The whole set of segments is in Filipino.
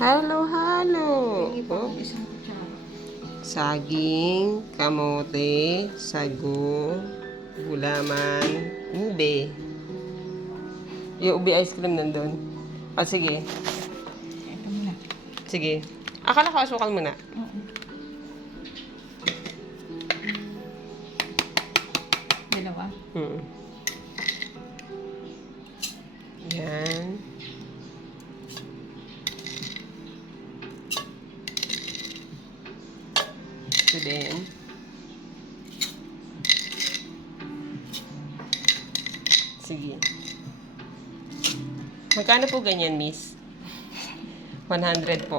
Halo, halo. Hingi pa Oh. ako isang kutsara. Saging, kamote, sago, gulaman, ube. Yung ube ice cream nandun. Ah, sige. Ito muna. Sige. Akala ko asukal muna. Oo. Dalawa. Yan. Ito din. Sige. Magkano po ganyan, miss? 100 po.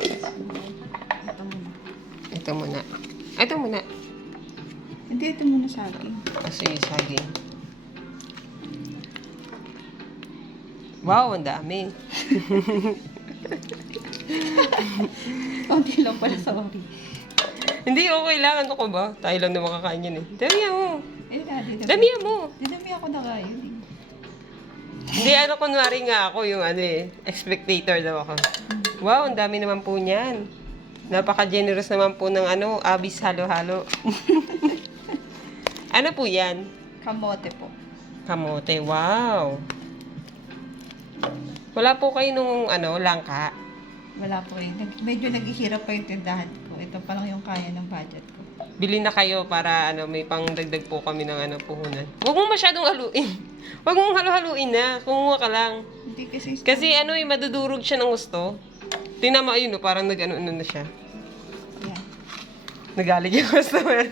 Ito muna. Ito muna. Ito muna. Hindi, ito muna sa akin. Kasi saging. Wow, ang dami. Konti lang pala, sorry. Hindi, okay lang. Ano ko ba? Tayo lang na makakain yan eh. Damihan mo. Eh, dami. Damihan mo. Dinami ako na kayo. Hindi, ano, kunwari nga ako yung ano eh. Spectator daw ako. Wow, ang dami naman po niyan. Napaka-generous naman po ng ano, Abis halo-halo. Ano po yan? Kamote po. Kamote, wow. Wala po kayo nung ano, langka. Wala po eh. Medyo naghihirap pa yung tindahan ko. Ito pa lang yung kaya ng budget ko. Bili na kayo para ano, may pangdagdag po kami ng ano, puhunan. Huwag mong masyadong haluin. Huwag mong halo-haluin na. Kumuha ka lang. Hindi kasi... Kasi ano eh, madudurog siya ng gusto. Tingnan mo, ayun, parang nag-ano na siya. Yan. Nagalit yung customer.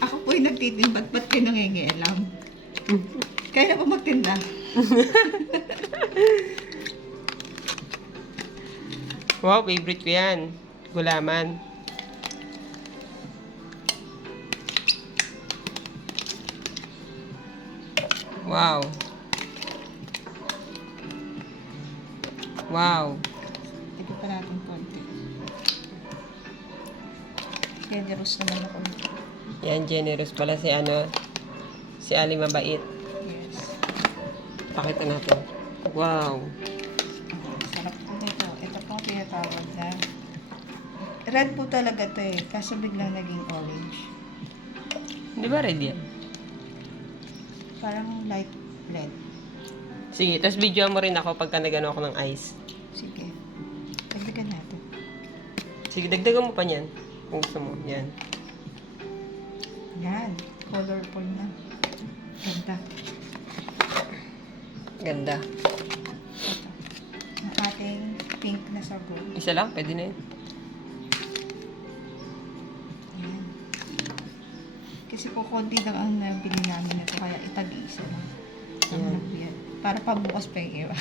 Ako po yung nagtitimbat. Ba't kayo nangingialam? Kaya na po magtinda. Wow, favorite ko yan. Gulaman. Wow. Wow. Tigil pa natin konti. Generous naman ako. Yan, generous pala si ano, si Ali Mabait. Yes. Pakita natin. Wow. Sarap po nito. Ito po ang tinatawag na red po talaga to eh. Kaso biglang naging orange. Di ba red yan? Parang light red. Sige, tapos video mo rin ako pagka nagano ako ng ice. Sige. Dagdagan natin. Sige, dagdagan mo pa niyan. Kung gusto mo. Yan. Yan. Colorful na. Ganda. Ganda. Ito. Ang ating pink na sago. Isa lang, pwede na yun. Yan. Kasi po konti lang ang nabili namin ito. Kaya itag-isa lang. Yan. Yan. Para pabukas pa yung iba.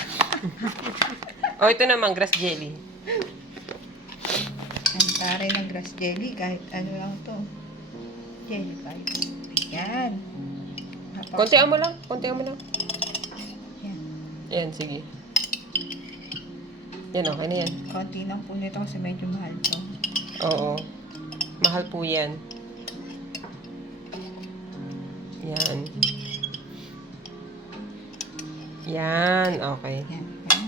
Oh, ito naman, grass jelly. Ang taray ng grass jelly. Kahit ano lang to. Jelly pie. Yan. Kontian mo lang. Kontian mo lang. Yan. Yan, sige. Yan, okay na yan. Konti lang po nito kasi medyo mahal to. Oo. Mahal po yan. Yan. Yan, okay. Yan. Yan.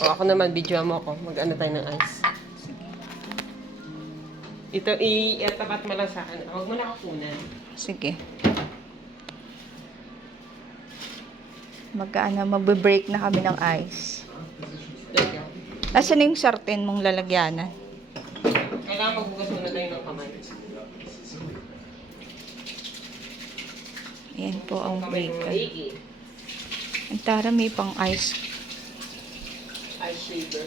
O, ako naman, video mo ako. Mag-ano tayo ng ice. Sige. Ito, i-tapat mo lang sa akin. Huwag mo na kapunan. Sige. Magbe-break na kami ng ice. Teka. Nasaan na yung sartén mong lalagyanan? Kailangan magbugas muna tayo ng kamay. Ayan po ang Kamay ng breaker. maigi. Ang tara may pang ice. Ice shaver.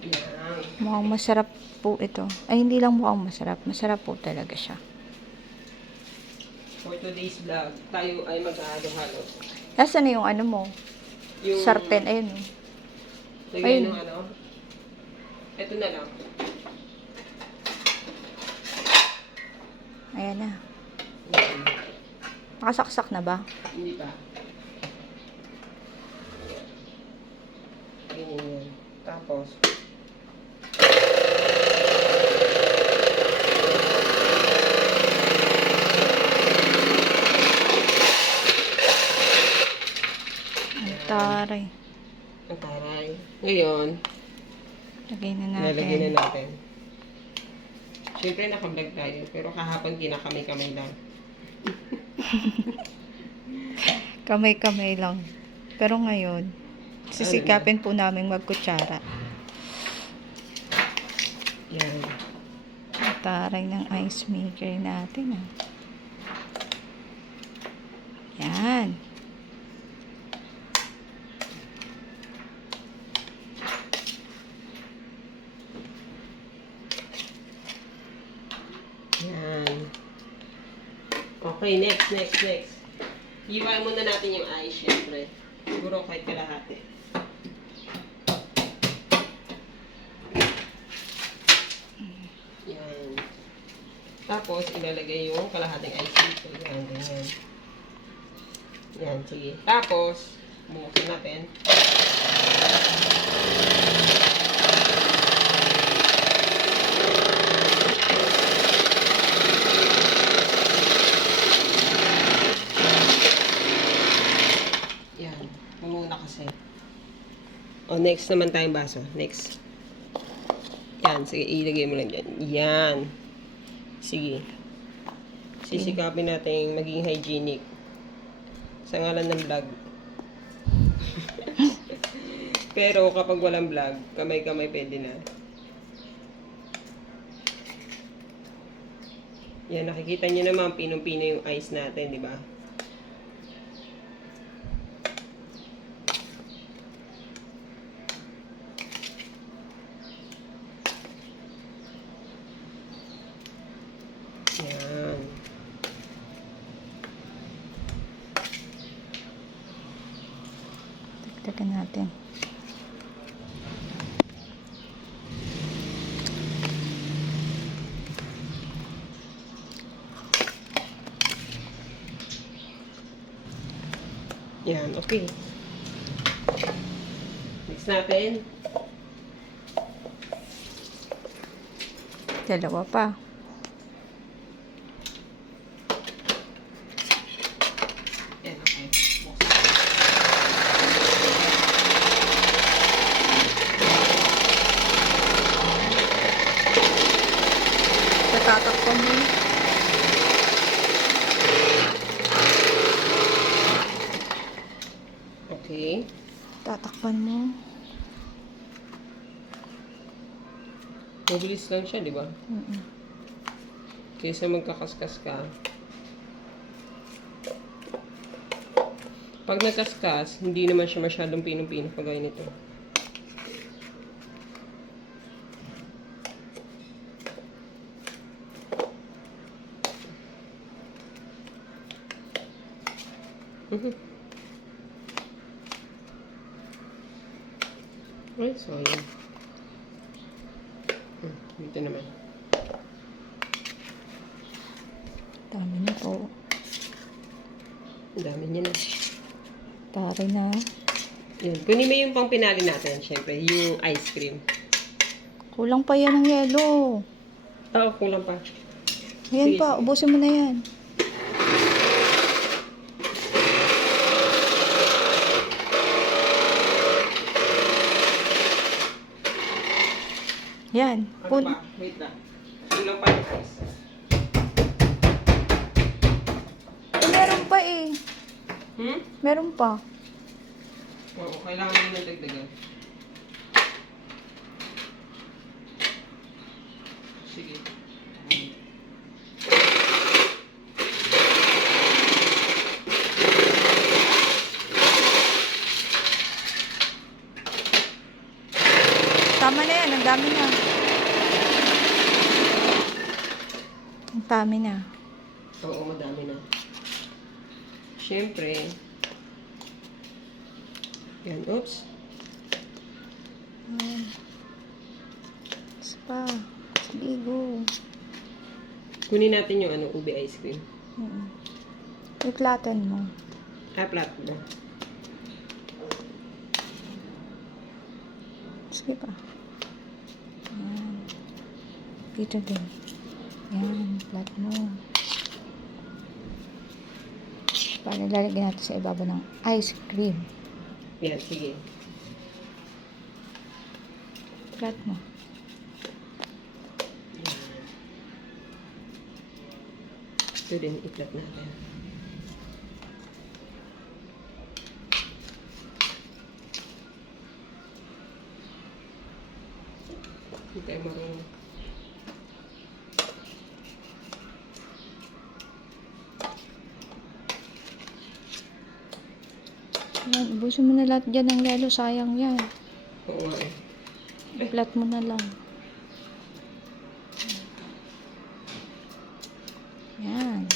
Yan. Mukhang masarap po ito. Ay, hindi lang mukhang masarap. Masarap po talaga siya. For today's vlog, tayo ay mag-halo-halo. Nasaan na yung ano mo? Yung Sartén. Ayun. lagyan Ayun. ng ano. Ito na lang. Ayan na. Yan. Nakasaksak na ba? Hindi pa. Ganyan yan. Tapos, Taray. Ang taray. Ngayon, Lagay na natin. lalagyan na natin. Siyempre, naka-vlog tayo. Pero kahapon, kinakamay-kamay lang. Kamay-kamay lang. Pero ngayon, sisikapin po namin magkutsara. Yan. Ang taray ng ice maker natin. Ah. Yan. Yan. Okay, next. Iwain muna natin yung ice, syempre. Siguro kahit kalahati. Yan. Tapos, ilalagay yung kalahating ice dito. Yan, ganyan. Yan, sige. Tapos, buksan natin. Yan. Mumuna kasi. O, next naman tayong baso. Next. Yan, sige, ilagay mo lang dyan. Yan. Sige. Sisikapin natin maging hygienic. Sa ngalan ng vlog. Pero kapag walang vlog, kamay-kamay pwede na. Yan, nakikita nyo naman, pinong-pino yung ice natin, di ba? Yan. Dagdagan natin. Yan, okay. Mix natin. Dalawa pa. Yan, okay. Buksan. Tatatakpan mo. Okay. Tatakpan mo. Mabilis lang siya, di ba? Mm-mm. Kaysa magkakaskas ka. Pag nagkaskas, hindi naman siya masyadong pinong-pino pag nito. Ay, so yun. Dito naman. Dami na po. Ang dami niya na. Taray na. Yun. Kunin mo yung pang pinali natin, syempre. Yung ice cream. Kulang pa yan ng yelo. Oo, kulang pa. Ayan Sige, pa, ubusin mo na yan. Yan. Ano pa? Wait lang. Kulang pa yung ice. Meron pa eh. Hmm? Meron pa. Oo, kailangan mo na dagdagan. Sige. Tama na yan. Ang dami na. Ang dami na. Oo, madami na. Siyempre. Yan, oops. Spa. Sige, go. Kunin natin yung ube ice cream. Iplatan mo. Flat na. Sige pa. Yan. Dito din. Yan. Flat mo. Para lalagyan natin sa ibabaw ng ice cream. Yan, sige. Flat mo. Yan. Ito din, i-flat natin. Hindi tayo marunong. Yan, ubusin mo na lahat dyan ng yelo. Sayang yan. Oo nga eh. Flat mo na lang. Yan.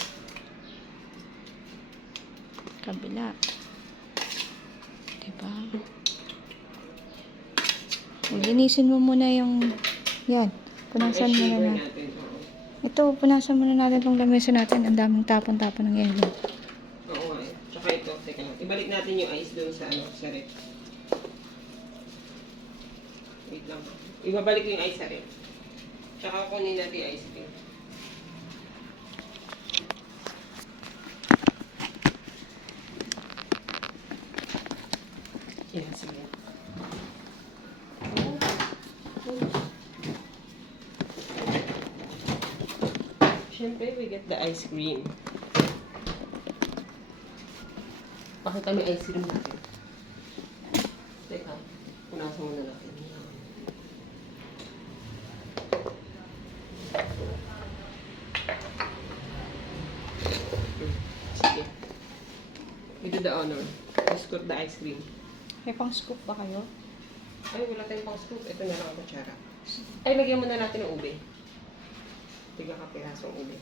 Kabila. Diba? Linisin mo muna yung... Yan. Punasan Ay, muna shaver na. natin. Oo. Ito, punasan muna natin itong lamesa natin. Ang daming tapon-tapon ng yelo. Oo nga eh. Tsaka ito, teka lang. Ibalik natin yung ice doon sa ano, sa ref. Wait lang. Ibabalik ko yung ice sa ref. Tsaka kunin natin yung ice cream. Yan, sige. Siyempre, we get the ice cream. Pakita mo yung ice cream natin. Teka, punasan muna natin. Sige. We do the honor. Scoop the ice cream. May pang scoop ba kayo? Ay, wala tayong pang scoop. Ito na lang ang kutsara. Ay, lagyan muna natin ng ube. Tiga ka pirasong ube.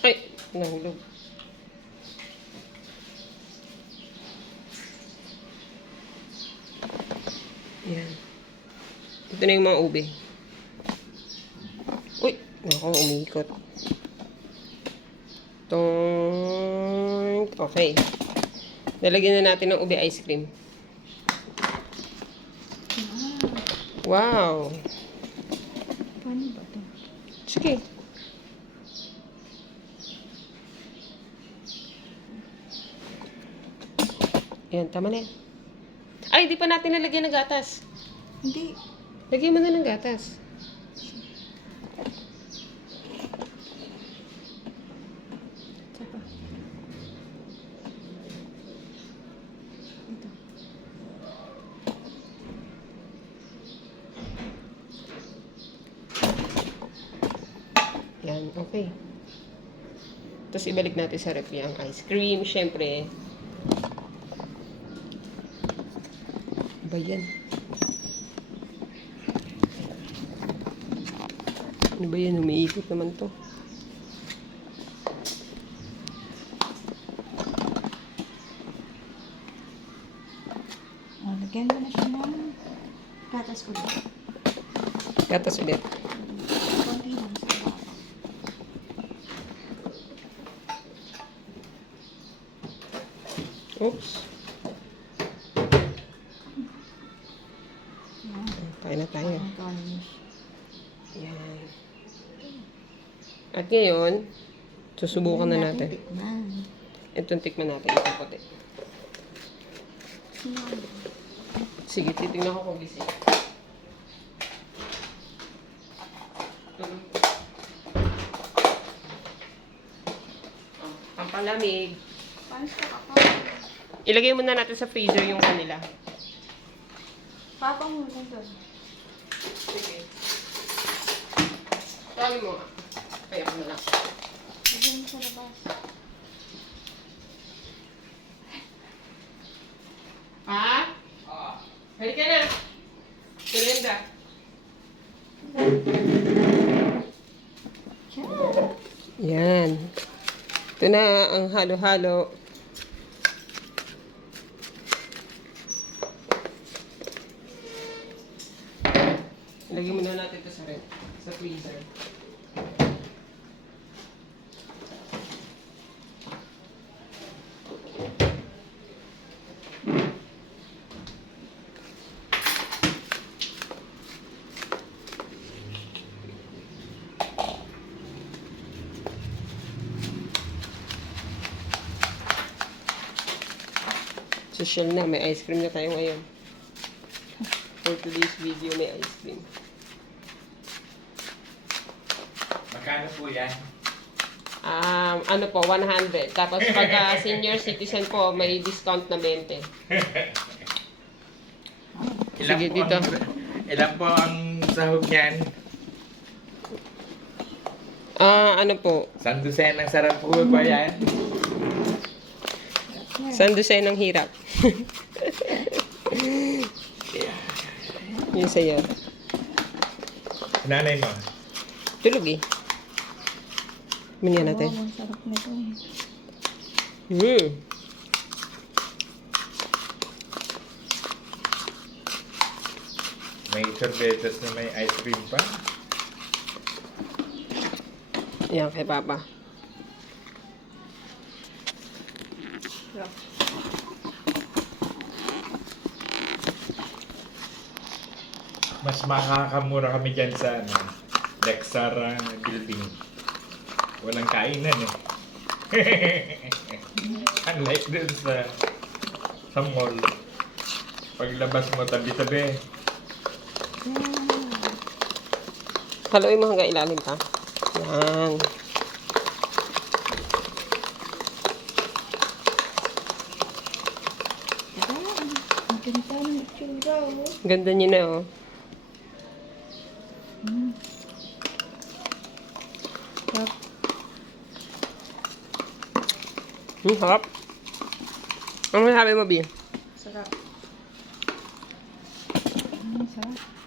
Ay, nahulog. Yan. Ito na yung mga ube. Uy! Ako, umiikot. Tong. Okay. Nalagyan na natin ng ube ice cream. Wow! Paano ba ito? Sige. Yan, tama na yan. Ay, di pa natin nalagyan ng gatas. Hindi. Lagyan mo na ng gatas. Saka. Ito. Yan, okay. Tapos ibalik natin sa ref yung ice cream. Siyempre. Ba yan? Ano ba yan? Umiikot naman to. Oh, lagyan mo na siya ng gatas ko. Gatas ulit. Konti lang sa baba. Oops. Yan. Kain na tayo. Ang garnish. Yan. At ngayon, susubukan na natin. Tikman. Itong tikman natin. Itong puti. Sige, titignan ko kung gising. Pampalamig. Paano siya ako? Ilagay muna natin sa freezer yung kanila. Papang mo lang doon. Sige. Tawag mo nga. Kaya ko na lang. Lagyan mo sa labas. Ha? Oo. Halika na. Kalenda. Yan. Ito na ang halo-halo. Lagyan muna natin ito sa freezer. social na. May ice cream na tayo ngayon. For today's video, may ice cream. Magkano po yan? Ano po, 100. Tapos pag senior citizen po, may discount na 20. Sige, dito. Ilan po ang sahog niyan? Ano po, Sandusen ng sarap po ba yan? sandusay ng hirap. Yun sa'yo. Nanay mo? Tulog eh. Manyan natin. Wow, ang sarap nito. May sorbetes na may ice cream pa. Yan, kay Papa. Sarap. Mas makakamura kami dyan sa Lexara building. Walang kainan eh. Unlike dun sa mall. Paglabas mo tabi-tabi. Haluin mo hanggang ilalim pa. Yan. Ang ganda ng itsura, oh. Ganda niya na oh. Sarap. Harap. Ano sabi mo, Bi? Sarap. Sarap.